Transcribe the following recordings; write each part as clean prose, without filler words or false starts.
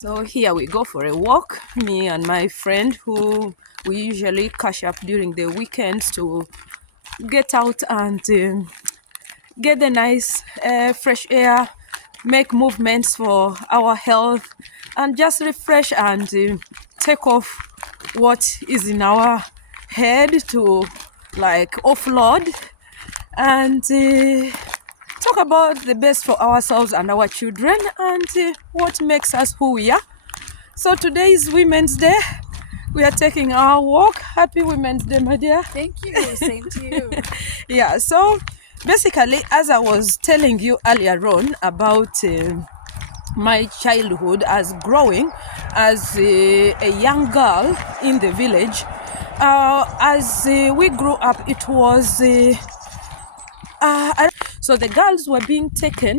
So here we go for a walk, me and my friend who we usually catch up during the weekends to get out and get the nice fresh air, make movements for our health, and just refresh and take off what is in our head to like offload and talk about the best for ourselves and our children and what makes us who we are. So today is Women's Day. We are taking our walk. Happy Women's Day, my dear. Thank you. Same to you. Yeah, so basically, as I was telling you earlier on about my childhood as growing as a young girl in the village, as we grew up, it was so the girls were being taken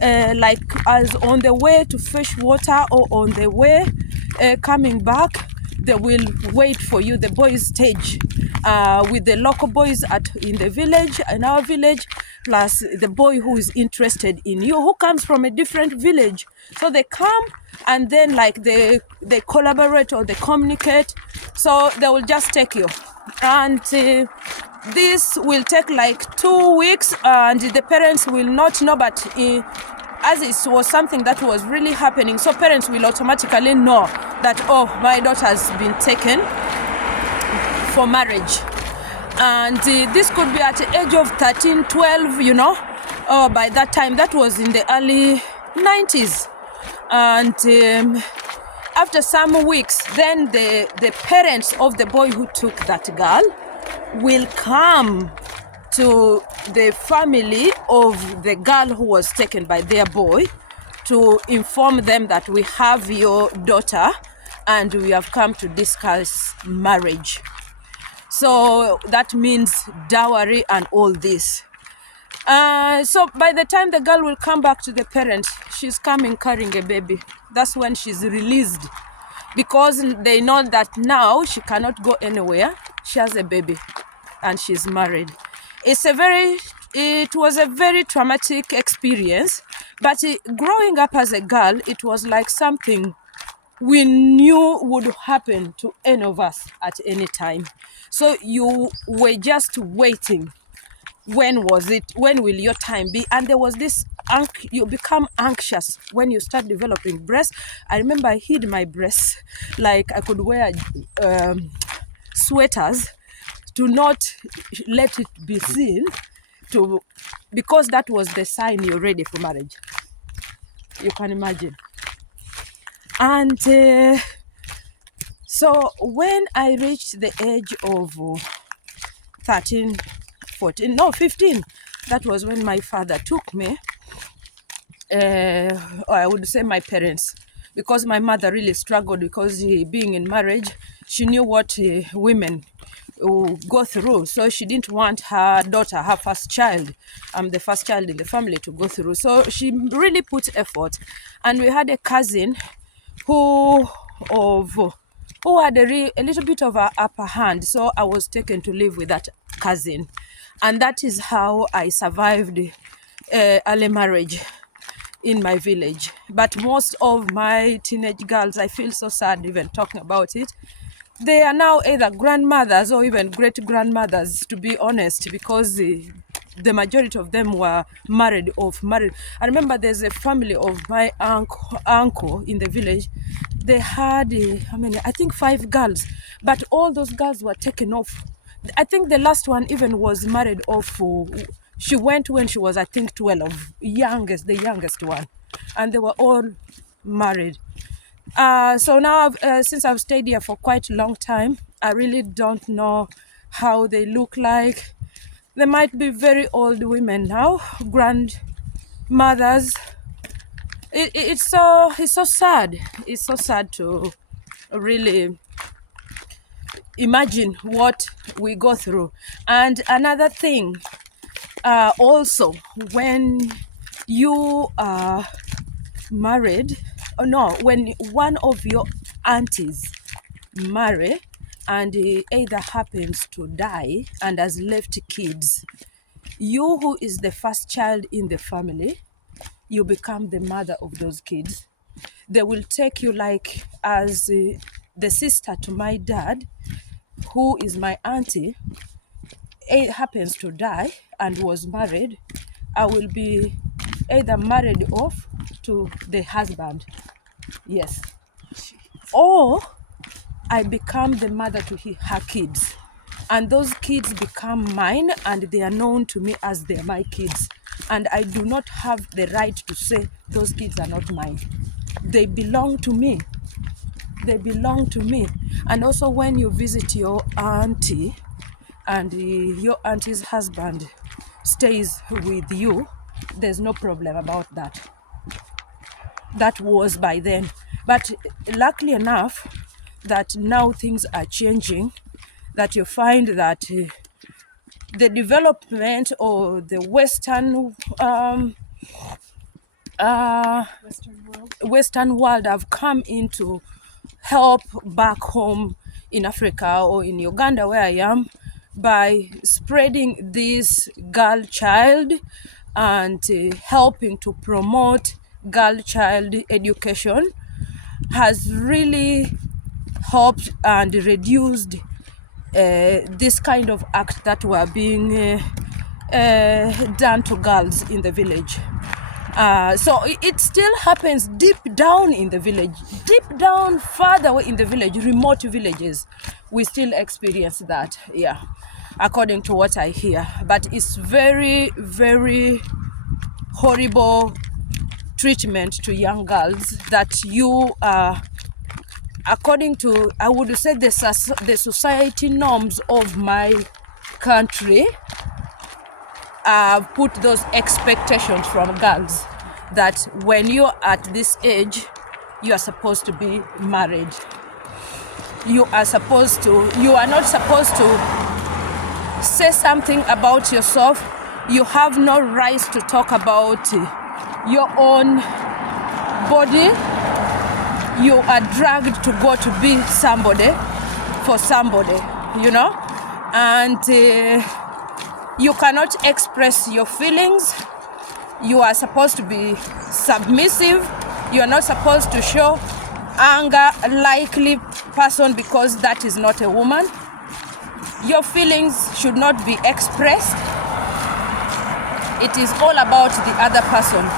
like as on the way to fetch water or on the way coming back. They will wait for you, the boys stage with the local boys in the village, in our village, plus the boy who is interested in you, who comes from a different village. So they come and then like they collaborate or they communicate. So they will just take you. And this will take like 2 weeks and the parents will not know, but as it was something that was really happening, so parents will automatically know that, oh, my daughter has been taken for marriage. And this could be at the age of 13, 12, by that time. That was in the early 90s. And after some weeks, then the parents of the boy who took that girl will come to the family of the girl who was taken by their boy to inform them that we have your daughter and we have come to discuss marriage. So that means dowry and all this. So by the time the girl will come back to the parents, she's coming carrying a baby. That's when she's released, because they know that now she cannot go anywhere. She has a baby and she's married. It was a very traumatic experience, but growing up as a girl, it was like something we knew would happen to any of us at any time. So you were just waiting. When was it? When will your time be? And there was this, you become anxious when you start developing breasts. I remember I hid my breasts, like I could wear sweaters to not let it be seen, because that was the sign you're ready for marriage. You can imagine. And so when I reached the age of 13, 14, no, 15, that was when my father took me, or I would say my parents, because my mother really struggled, because being in marriage, she knew what women go through. So she didn't want her daughter, her first child, the first child in the family, to go through. So she really put effort. And we had a cousin who had a little bit of an upper hand. So I was taken to live with that cousin. And that is how I survived early marriage in my village. But most of my teenage girls, I feel so sad even talking about it, they are now either grandmothers or even great-grandmothers, to be honest, because the majority of them were married. I remember there's a family of my uncle in the village. They had, how many? I think 5 girls, but all those girls were taken off. I think the last one even was married off. She went when she was, I think, 12, the youngest one. And they were all married. So now, since I've stayed here for quite a long time, I really don't know how they look like. They might be very old women now, grandmothers. It's so sad. It's so sad to really imagine what we go through. And another thing, also, when you are married, when one of your aunties marry and he either happens to die and has left kids, you who is the first child in the family, you become the mother of those kids. they will take you like as the sister to my dad, who is my auntie, happens to die and was married. I will be either married off to the husband, yes, or I become the mother to her kids, and those kids become mine, and they are known to me as they're my kids, and I do not have the right to say those kids are not mine. They belong to me. They belong to me. And also, when you visit your auntie and your auntie's husband stays with you, there's no problem about that. That was by then. But luckily enough, that now things are changing, that you find that the development or the Western world have come into help back home in Africa or in Uganda, where I am, by spreading this girl child and helping to promote girl child education has really helped and reduced this kind of act that were being done to girls in the village. So it still happens deep down in the village, deep down further away in the village, remote villages. We still experience that, yeah, according to what I hear. But it's very, very horrible treatment to young girls that you according to, I would say, the society norms of my country, put those expectations from girls that when you're at this age, you are supposed to be married. You are not supposed to say something about yourself. You have no rights to talk about your own body. You are dragged to go to be somebody for somebody, you know, and you cannot express your feelings. You are supposed to be submissive. You are not supposed to show anger likely person, because that is not a woman. Your feelings should not be expressed. It is all about the other person.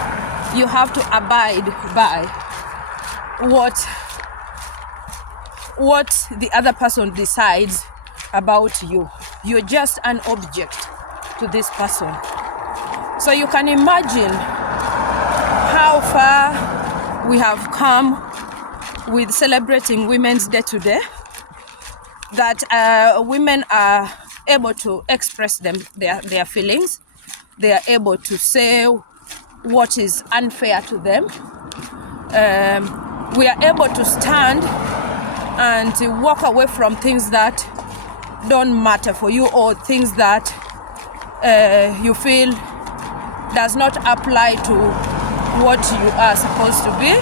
You have to abide by what the other person decides about you. You're just an object to this person. So you can imagine how far we have come with celebrating Women's Day today, that women are able to express their feelings. They are able to say what is unfair to them. We are able to stand and to walk away from things that don't matter for you, or things that you feel does not apply to what you are supposed to be.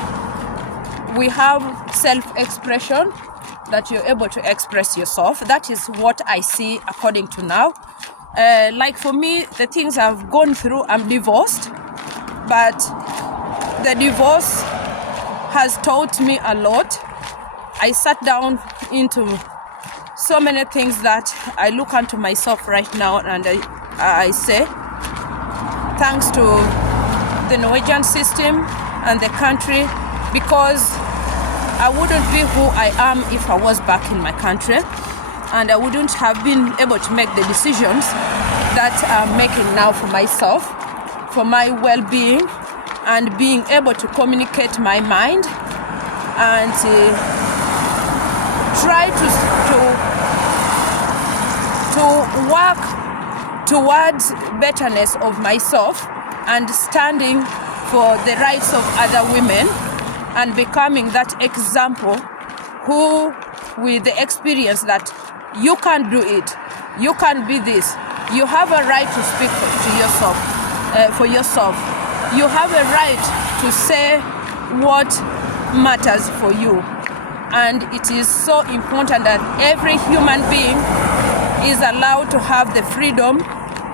We have self-expression, that you're able to express yourself. That is what I see according to now. Like for me, the things I've gone through, I'm divorced, but the divorce has taught me a lot. I sat down into so many things that I look unto myself right now, and I say, thanks to the Norwegian system and the country, because I wouldn't be who I am if I was back in my country, and I wouldn't have been able to make the decisions that I'm making now for myself, for my well-being, and being able to communicate my mind and try to work towards betterness of myself and standing for the rights of other women and becoming that example who, with the experience that you can do it, you can be this, you have a right to speak to yourself, for yourself. You have a right to say what matters for you. And it is so important that every human being is allowed to have the freedom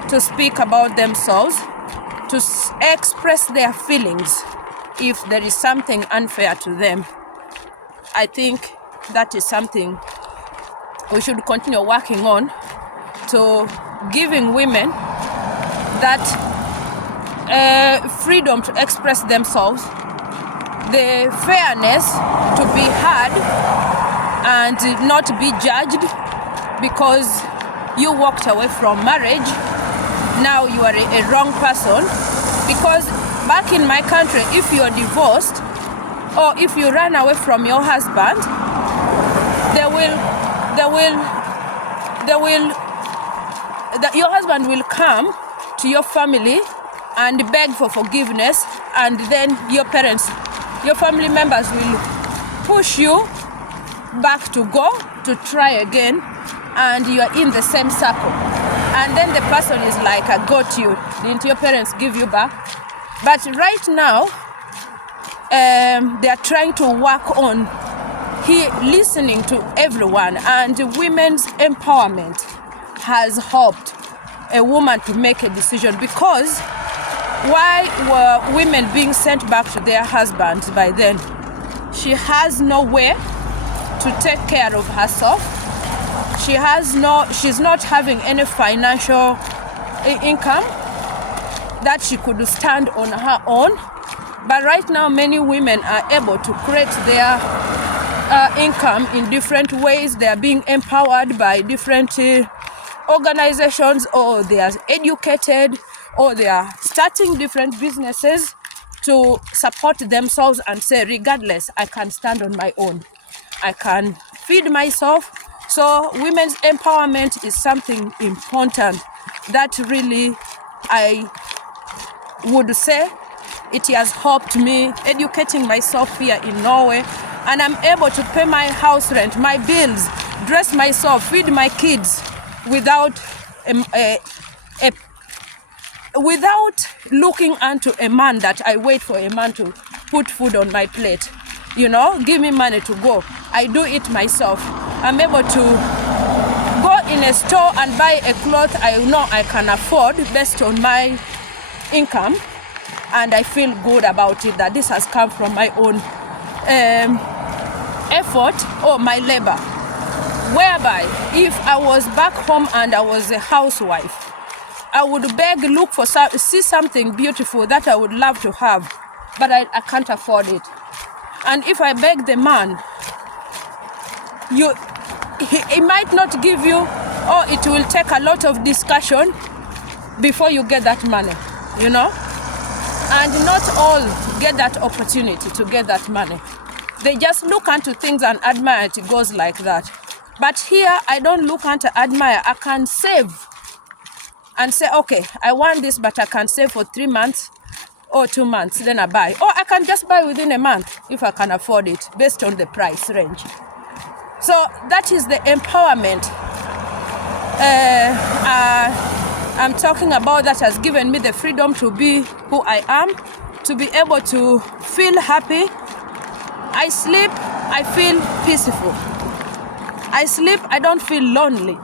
to speak about themselves, to express their feelings, if there is something unfair to them. I think that is something we should continue working on, to giving women that freedom to express themselves, the fairness to be heard and not be judged because you walked away from marriage. Now you are a wrong person. Because back in my country, if you are divorced or if you run away from your husband, your husband will come to your family and beg for forgiveness, and then your family members will push you back to go to try again, and you are in the same circle. And then the person is like, I got you. Didn't your parents give you back? But right now, they are trying to work on listening to everyone, and women's empowerment has helped a woman to make a decision. Because why were women being sent back to their husbands by then? She has no way to take care of herself. She's not having any financial income that she could stand on her own. But right now, many women are able to create their income in different ways. They are being empowered by different organizations, or they are educated, or they are starting different businesses to support themselves and say, regardless, I can stand on my own. I can feed myself. So women's empowerment is something important that really, I would say, it has helped me educating myself here in Norway, and I'm able to pay my house rent, my bills, dress myself, feed my kids without looking unto a man that I wait for a man to put food on my plate. Give me money to go. I do it myself. I'm able to go in a store and buy a cloth I know I can afford based on my income, and I feel good about it, that this has come from my own effort or my labor. Whereby, if I was back home and I was a housewife, I would see something beautiful that I would love to have, but I can't afford it. And if I beg the man, he might not give you, or it will take a lot of discussion before you get that money, And not all get that opportunity to get that money. They just look into things and admire it. It goes like that. But here, I don't look and admire. I can save and say, okay, I want this, but I can save for 3 months or 2 months, then I buy. Or I can just buy within a month if I can afford it, based on the price range. So that is the empowerment I'm talking about, that has given me the freedom to be who I am, to be able to feel happy. I sleep, I feel peaceful. I sleep, I don't feel lonely.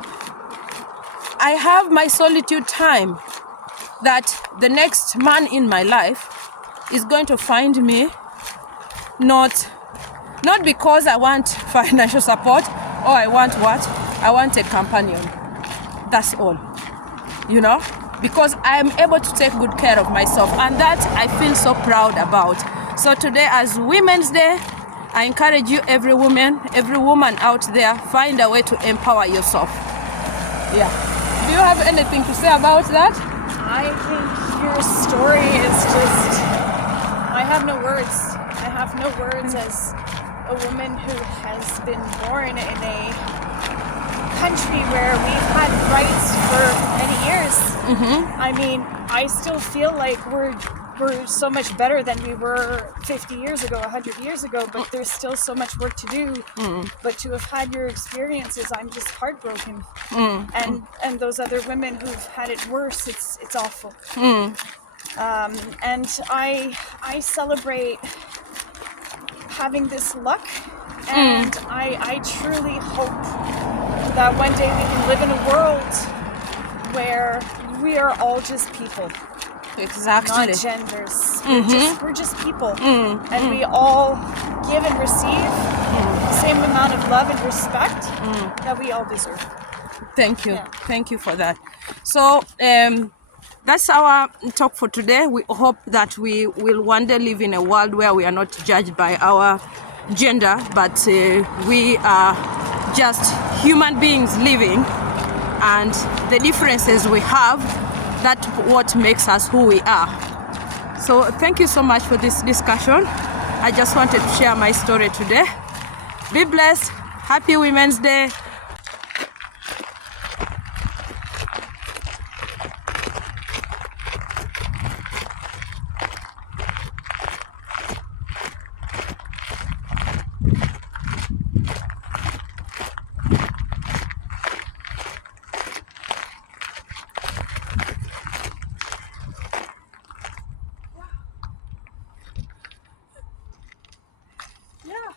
I have my solitude time, that the next man in my life is going to find me, not because I want financial support or I want what? I want a companion. That's all. Because I am able to take good care of myself, and that I feel so proud about. So today, as Women's Day, I encourage you, every woman out there, find a way to empower yourself. Yeah. Do you have anything to say about that? I think your story is just, I have no words. I have no words as a woman who has been born in a country where we've had rights for many years. Mm-hmm. I mean, I still feel like we're so much better than we were 50 years ago, 100 years ago, but there's still so much work to do. Mm. But to have had your experiences, I'm just heartbroken. Mm. And those other women who've had it worse, it's awful. Mm. And I celebrate having this luck, and I truly hope that one day we can live in a world where we are all just people. Exactly. not genders. We're just people, and we all give and receive the same amount of love and respect that we all deserve. Thank you. Yeah. Thank you for that. So that's our talk for today. We hope that we will one day live in a world where we are not judged by our gender, but we are just human beings living, and the differences we have, that's what makes us who we are. So thank you so much for this discussion. I just wanted to share my story today. Be blessed. Happy Women's Day. Yeah.